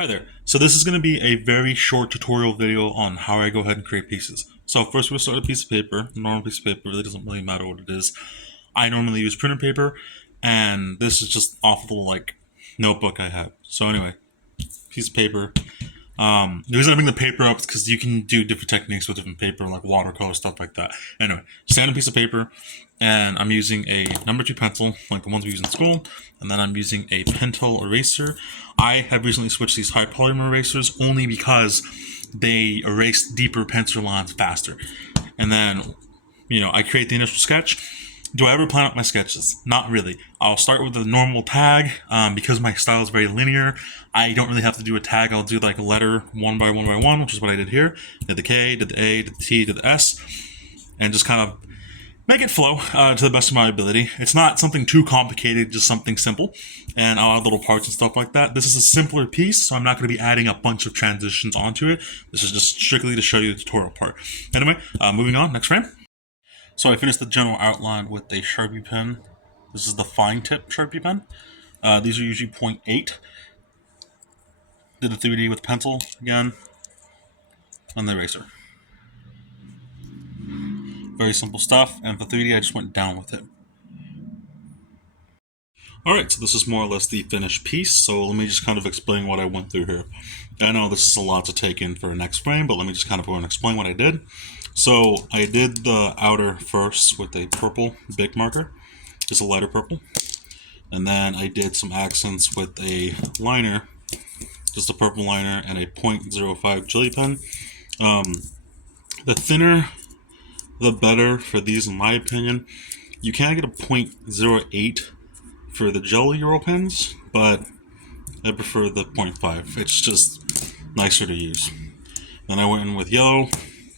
Hi there. So this is going to be a very short tutorial video on how I go ahead and create pieces. So first we'll start with a piece of paper. A normal piece of paper, really doesn't really matter what it is. I normally use printer paper, and this is just off of the notebook I have. So anyway, piece of paper. The reason I bring the paper up is because you can do different techniques with different paper, like watercolor, stuff like that. Anyway, standard piece of paper, and I'm using a number 2 pencil, like the ones we use in school, and then I'm using a pentel eraser. I have recently switched these high polymer erasers only because they erase deeper pencil lines faster. And then, I create the initial sketch. Do I ever plan out my sketches? Not really. I'll start with a normal tag because my style is very linear. I don't really have to do a tag. I'll do like a letter one by one, which is what I did here. Did the K, did the A, did the T, did the S, and just kind of make it flow to the best of my ability. It's not something too complicated, just something simple. And I'll add little parts and stuff like that. This is a simpler piece, so I'm not going to be adding a bunch of transitions onto it. This is just strictly to show you the tutorial part. Anyway, moving on, next frame. So I finished the general outline with a Sharpie pen. This is the fine tip Sharpie pen. These are usually 0.8. Did the 3D with pencil again, and the eraser. Very simple stuff, and for 3D I just went down with it. Alright, so this is more or less the finished piece, so let me just kind of explain what I went through here. I know this is a lot to take in for a next frame, but let me just kind of go and explain what I did. So I did the outer first with a purple Bic marker, just a lighter purple. And then I did some accents with a liner, just a purple liner and a 0.05 jelly pen. The thinner, the better for these in my opinion. You can get a 0.08 for the jelly Euro pens, but I prefer the 0.5. It's just nicer to use. Then I went in with yellow,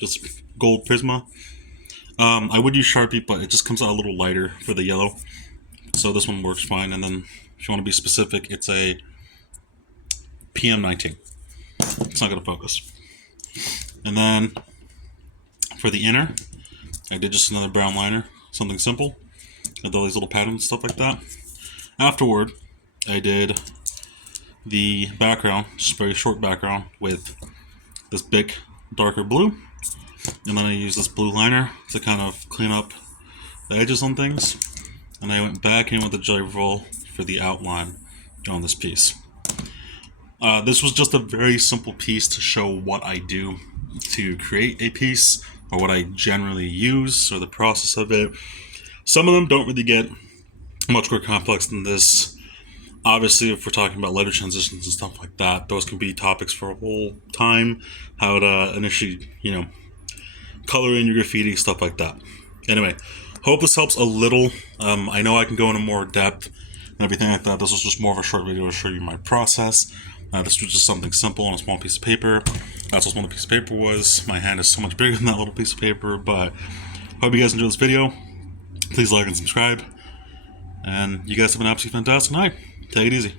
just gold Prisma. I would use Sharpie, but it just comes out a little lighter for the yellow. So this one works fine. And then if you want to be specific, it's a PM19. It's not going to focus. And then for the inner, I did just another brown liner, something simple. With all these little patterns, stuff like that. Afterward, I did the background, just very short background, with this big darker blue. And then I used this blue liner to kind of clean up the edges on things. And I went back in with the jelly roll for the outline on this piece. This was just a very simple piece to show what I do to create a piece, or what I generally use, or the process of it. Some of them don't really get much more complex than this. Obviously, if we're talking about letter transitions and stuff like that, those can be topics for a whole time. How to initially, color in your graffiti, stuff like that. Anyway, hope this helps a little. I know I can go into more depth and everything like that. This was just more of a short video to show you my process. This was just something simple on a small piece of paper. That's what small piece of paper was. My hand is so much bigger than that little piece of paper, but hope you guys enjoyed this video. Please like and subscribe. And you guys have an absolutely fantastic night. Take it easy.